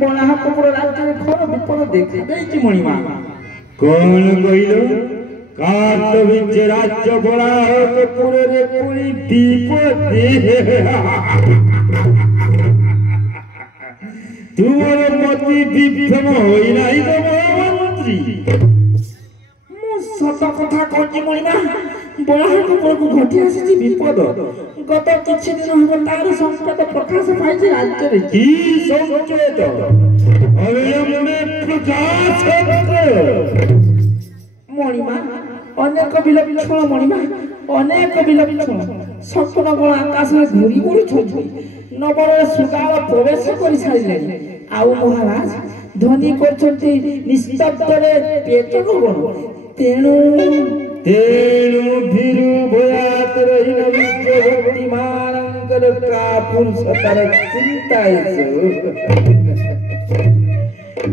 ବଣାହାକପୁର ରାଜ୍ୟରେ ଘୋର ବିପଦ ଦେଖାଦେଇଛି ମଣିମା। କଣ କହିଲ? କାର୍ତ୍ତବୀର୍ଯ୍ୟ ରାଜ୍ୟ ବଣାହାକପୁରରେ ପୁଣି ବିପଦ? ତୁମର ମତି ବିଭ୍ରମ ହୋଇନାହିଁ ତ ମହାମନ୍ତ୍ରୀ? ମୁଁ ସତ କଥା କହୁଛି ମଣିମା, ବଣାହାକପୁରକୁ ଘଟି ଆସିଛି ବିପଦ। ଗତ କିଛି ଦିନ ହେବ ତାର ସଂକେତ ପ୍ରକାଶ ପାଇଛି ରାଜ୍ୟରେ। କି ସଂକେତ? ଅବିଳମ୍ବେ ପ୍ରକାଶ କର। ମଣିମା ଅନେକ ବିଲକ୍ଷଣ ମଣିମା, ଅନେକ ବିଲକ୍ଷଣ ସପନ ବଳ ଆକାଶରେ ଘୁରି ବୁଲୁଛନ୍ତି। ନବରରେ ଶୃଗାଳ ପ୍ରବେଶ କରିସାରିଲେଣି। ଆଉ ମହାରାଜ ଧ୍ୱନି କରୁଛନ୍ତି ନିସ୍ତବ୍ଧରେ ପେଟ ଗଗନ। ତେଣୁ ଭୀରୁ ଭୟାତ ରହିଲ ବିଶ୍ୱଭକ୍ତି ମାନଙ୍କର କାପୁରୁଷତାର ଚିନ୍ତା।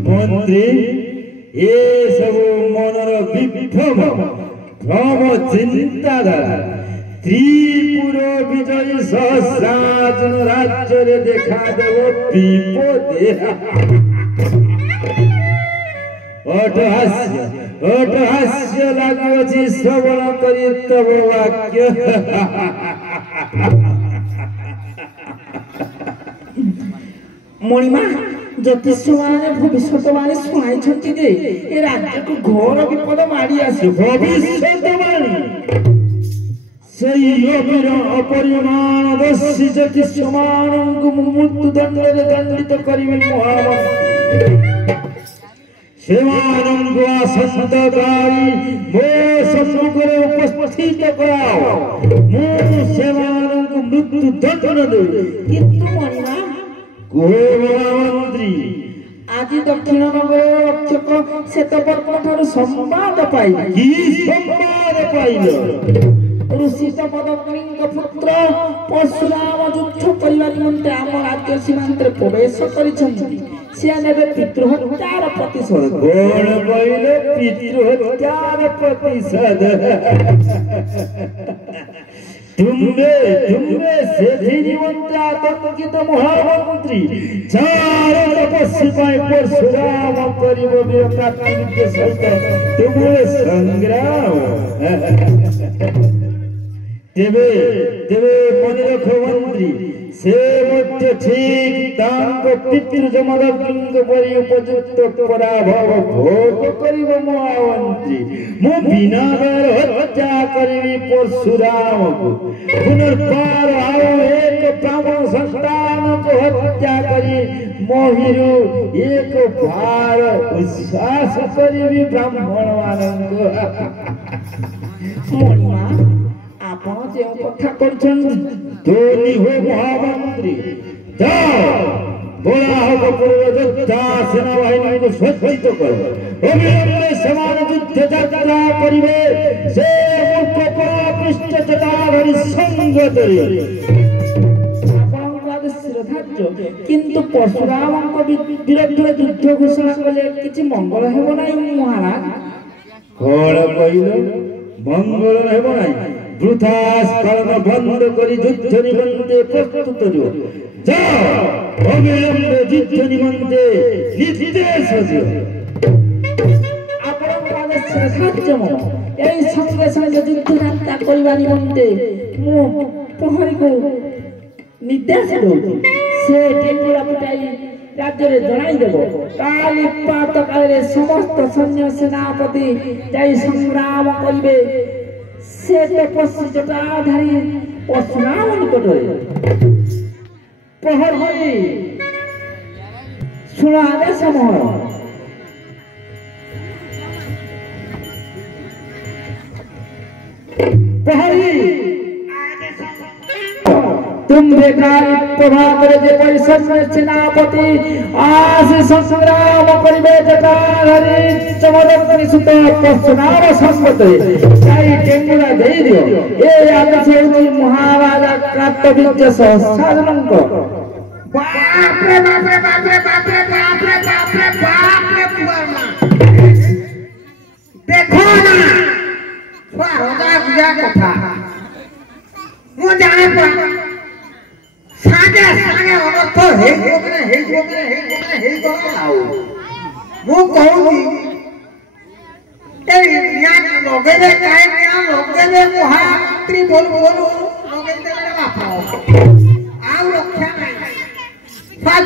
ମନ୍ତ୍ରୀ ଏ ସବୁ ମନର ବିଭ୍ରମ ଭ୍ରମ ଚିନ୍ତାଧାରା ତ୍ରିପୁର ବିଜୟୀ ସହସ୍ରାଜନ ରାଜ୍ୟରେ ଦେଖାଦେବ ବିପଦେ। ଅଟହାସ୍ୟ ଲାଗୁଅଛି ଶ୍ରବଣ କରି ତବ ବାକ୍ୟ। ମଣିମା ଜ୍ୟୋତିଷମାନେ ଭବିଷ୍ୟତବାଣୀ ଶୁଣାଇଛନ୍ତି ଯେ ଏ ରାଜ୍ୟକୁ ଘୋର ବିପଦ ମାଡ଼ି ଆସିବ। ଭବିଷ୍ୟତବାଣୀ? ସେଇ ଅପରିମାଣଦର୍ଶୀ ଜ୍ୟୋତିଷମାନଙ୍କୁ ମୃତ୍ୟୁ ଦଣ୍ଡରେ ଦଣ୍ଡିତ କରିବେ ମହାମନ୍ତ୍ରୀ। ସେମାନଙ୍କୁ ଆସନ୍ତକାରୀ ମୋ ସମ୍ମୁଖରେ ଉପସ୍ଥିତ କରାଅ। ମୁଁ ସେମାନଙ୍କୁ ମୃତ୍ୟୁ ଦଣ୍ଡ ଦେବି। କିନ୍ତୁ ମଣିମା କୁହ ମହାମନ୍ତ୍ରୀ। ଆଜି ଦକ୍ଷିଣ ନଗର ରକ୍ଷକ ଶ୍ଵେତପଦ୍ମଠାରୁ ସମ୍ବାଦ ପାଇଲେ। କି ସମ୍ବାଦ ପାଇଲ? ଋଷି ତପୋଦଗ୍ନିଙ୍କ ପୁତ୍ର ପରଶୁରାମ ଯୁଦ୍ଧ କରିବା ନିମନ୍ତେ ଆମ ରାଜ୍ୟ ସୀମାନ୍ତରେ ପ୍ରବେଶ କରିଛନ୍ତି। ସେ ନେବେ ପିତୃହତ୍ୟାର ପ୍ରତିଶୋଧ। କଣ କହିଲ? ପିତୃହତ୍ୟାର ପ୍ରତିଶୋଧ? ତୁମେ ସେଥି ନିମନ୍ତେ ଆତଙ୍କିତ ମହାମନ୍ତ୍ରୀ? ଚାର ତପସ୍ୟା ପାଇଁ ପରଶୁରାମ କରିବ ବୀରକାର୍ତ୍ତିକ ସହିତ ତୁମର ସଂଗ୍ରାମ। ତେବେ ମନେ ରଖ ମନ୍ତ୍ରୀ, ସେ ମଧ୍ୟ ଠିକ୍ ତାଙ୍କ ପିତୃ ଯମଦଗ୍ନିଙ୍କ ପରି ଉପଯୁକ୍ତ ପରାଭବ ଭୋଗ କରିବ ମହାମନ୍ତ୍ରୀ। ମୁଁ ବିନା ଦୟାରେ ହତ୍ୟା କରିବି ପରଶୁରାମକୁ। ପୁନର୍ବାର ଆଉ ଏକ ବ୍ରାହ୍ମଣ ସନ୍ତାନକୁ ହତ୍ୟା କରି ମହିରୁ ଏକ ଭାର ଉଚ୍ଛ୍ୱାସ କରିବି ବ୍ରାହ୍ମଣ ମାନଙ୍କୁ। ଆପଣ ଯେଉଁ କଥା କରୁଛନ୍ତି ଧୋନି ହୋ ମହାମନ୍ତ୍ରୀ। ବଣାହାକପୁରର ଯୋଦ୍ଧା ସେନାବାହିନୀକୁ ସଜ୍ଜିତ କର। ଅବିଳମ୍ବେ ସେମାନେ ଯୁଦ୍ଧ ଯାତ୍ରା କରିବେ। ସେ ମୂର୍ଖ ପରାପୃଷ୍ଟ ଜଟାଧାରୀ ସଙ୍ଗତରେ। ଆପଣଙ୍କ ଆଦେଶର ଧାର୍ଯ୍ୟ, କିନ୍ତୁ ପରଶୁରାମଙ୍କ ବିରୁଦ୍ଧରେ ଯୁଦ୍ଧ ଘୋଷଣା କଲେ କିଛି ମଙ୍ଗଳ ହେବ ନାହିଁ ମହାରାଜ। କଣ କହିଲ? ମଙ୍ଗଳ ହେବ ନାହିଁ? ବୃଥା ସ୍ଖଳନ ବନ୍ଦ କରି ଯୁଦ୍ଧ ନିମନ୍ତେ ପ୍ରସ୍ତୁତ ରୁହ। ଅବିଳମ୍ବେ ଯୁଦ୍ଧ ନିମନ୍ତେ ନିର୍ଦ୍ଦେଶ ଦିଅ। ଆପଣଙ୍କ ଆଦେଶରେ ଧାର୍ଯ୍ୟ ମନ। এই সঙ্গে সঙ্গে যুদ্ধ যাত্রা করিবা নিমন্তে ମୁଁ ପ୍ରହରୀକୁ ନିର୍ଦ୍ଦେଶ ଦେଉଛି। ସେ টেঙ্গুরা ফুটাই রাজ্যরে জনাই দেব। কালি প্রাত কালে সমস্ত সৈন্য সেনাপতি যাই সংগ্রাম করিবে সে তপস্বী জটাধারী পরশুরাম নিকটরে। প্রহরী শুণ আদেশ মোহর। प्रहरी तुम बेकारी प्रभाव जे परिसर सेनापति आज संग्राम करिवे जटाधारी चमदग्नि सुत परशुराम संगते जाई टेंगुरा देई दियो। ए आदेश होई महाराजा कार्तवीर्य सहस्राजनक। बाप रे बाप रे बाप रे बाप रे बाप रे बाप रे बाप रे पुआना देखो ना होगा गुजा कथा मु जाने पा सागे सागे अनर्थ हे कोने हे ମୁଁ କହୁଛି ଏଇ ନିଆଁ ଲଗେଇଲେ କାହିଁ ନିଆଁ ଲଗେଇଲେ ମହାମନ୍ତ୍ରୀ ବୋଲ ବୋଲ ଲଗେଇଦେଲେ ବାପ ଆଉ ରକ୍ଷା ନାହିଁ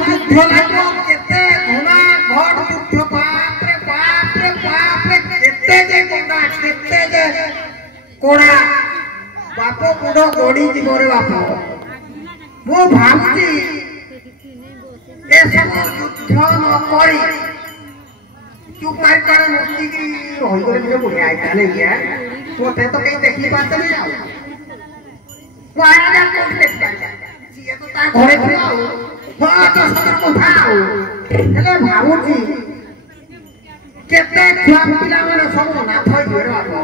ଯୁଦ୍ଧ ଲାଗିବ କେତେ ଘୋଡ଼ା ଘଟ ଯୁଦ୍ଧ ବାପରେ ବାପରେ ବାପରେ କେତେ ଯେ ଗଣ୍ଡା କେତେ ଯେ କୋଡ଼ା ବାପ ମୁଣ୍ଡ ଗଡ଼ିଯିବ ରେ ବାପ ମୁଁ ଭାବୁଛି ଏସବୁ ଯୁଦ୍ଧ ନ କରି चुप मार कर मुक्ति की होई करे मुझे बुढ़िया आइता नहीं है तो थे तो कहीं देखी पाते नहीं आओ वाला जा कोट देख पाता ये तो ता घरे थे आओ हां तो सतर को थाओ हेले भाऊजी केते छुआ पिला माने सब ना थई रे बाबा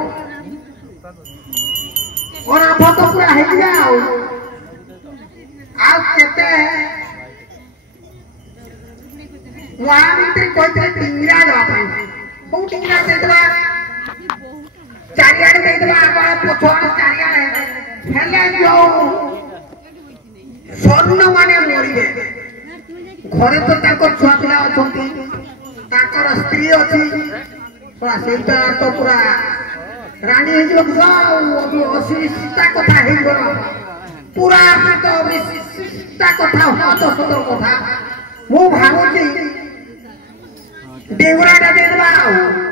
और आप तो पूरा है जाओ आप केते महामंत्री कहते टिंगरा जाता बहुत टिंगरा देदबा चारियाडे देदबा आगर पछोड़ चारियाडे हेले जो स्वर्ण माने मरिबे घरे तो ताको छुआ पिला अछंती ताकर स्त्री अछि पूरा सेटा तो पूरा रानी हे जो अशिष्टा कथा हे पूरा तो अशिष्टा कथा हो तो सदर कथा मु भाबुची देवराटा देदबा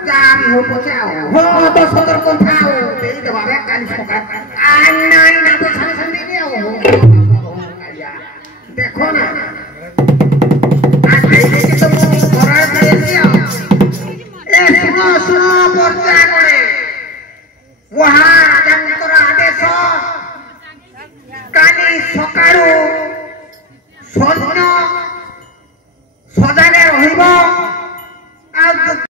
जाम हो पछाओ हो तो सदर कथा हो देदबा रे काली सका आ नहीं